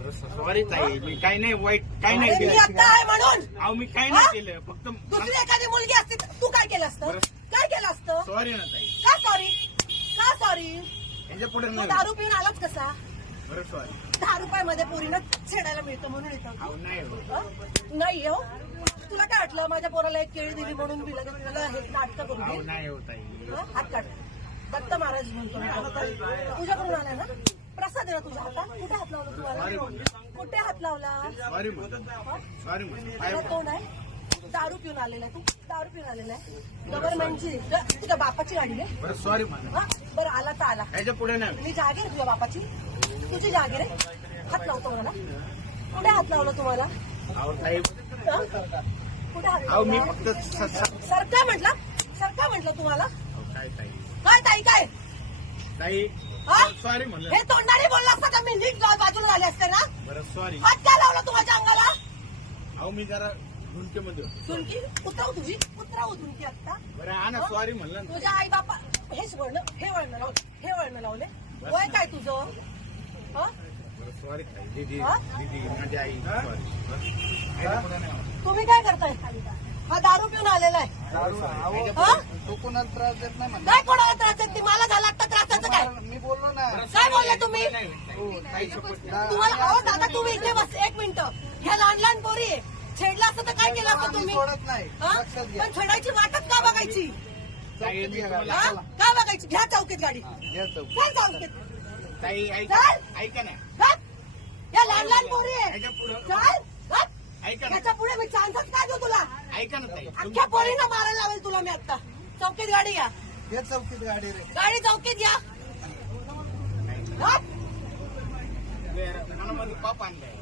काही नाही वाईट काही नाही अरे मी केलं. आता आहे म्हणून. अहो मी काही हा? नाही केलं फक्त दुसरी एखादी मुलगी असती तर तू काय केलं असतं? बरं. काय केलं असतं? सॉरी ना ताई. का सॉरी? का सॉरी? यांच्या पुढे तू नाही दारू पिऊन आलाच कसा? बरं सॉरी. दहा रुपयामध्ये पोरीनं छेडायला मिळतं म्हणून येतं. अहो नाही हो. हं? नाही हो? तुला काय वाटलं? माझ्या पोराला एक केळी दिली म्हणून मी लगेच तुला हे नाटकं करू अहो दे नाही हो ताई. हं? हात काढ. दत्त महाराज म्हणतो. मी. तुझ्याकडून आलाय ना? आहे ना तुझ्या हातात कुठे हात लावला तुम्हाला कुठे हात लावला? तोंड आहे? दारू पिऊन आलेला आहे तू? दारू पिऊन आलेला आहे? गव्हर्नमेंटची तुझ्या बापाची गाडी आहे सॉरी हा? बरं आला तर आला. पुढे नाही मी जागीर आहे तुझ्या बापाची. तुझी जागीर आहे हात लावतो मला. कुठे हात लावला तुम्हाला? कुठे हात लावला? सरका म्हटलं. सरका म्हटलं तुम्हाला अहो, काय ताई काय ताई काय ताई हा? सॉरी म्हणलं. हे तोंडाने बोलला असता तर मी? नीट बाजूला झाले असते ना? बरं सॉरी हात काय लावला तुमच्या अंगाला? अहो मी जरा झुंकेमध्ये होतो. झुणकी उतरव तुझी? उतरव झुणकी आता बरं हा ना सॉरी म्हणलं ना. तुझ्या आई बापा हेच वळण हे वळण लावले हे वळण लावले वय काय तुझं? हं? बरं सॉरी ताई दीदी हा? दीदी माझी आई सॉरी याच्यापुढे नाही होणार. तुम्ही काय करताय? हा दारू पिऊन आलेला आहे. दारू हं? तो कोणाला त्रास देत नाही म्हणलं. काय कोणाला त्रास देत नाही? मला झाला आता त्रासाचं काय मी बोललो ना काय बोलले तुम्ही नाही, ताई. ताई शपथ. तुम्हाला अहो दादा तुम्ही इथे बस एक मिनिट. ह्या लहान लहान पोरी आहे. छेडला असतं तर काय केलं असतं तुम्ही? सोडत नाही. हं? लक्षात घ्या. पण छेडायची वाटच का बघायची? ताई, मी तुम्हाला-? का बघायची? घ्या चौकीत गाडी. घ्या चौक. काय चौकीत. ताई ऐका चल. ऐका ना. हं? या लहान लहान पोरी आहे. याच्यापुढे. चल हं? ऐका ना. याच्यापुढे मी चान्सच काय देऊ तुला. ऐका ना ताई. अख्ख्या पोरीना मारायला लावेल तुला मी आता. चौकीत गाडी या. चौकीत गाडी रे. गाडी चौकीत या. हं? one day.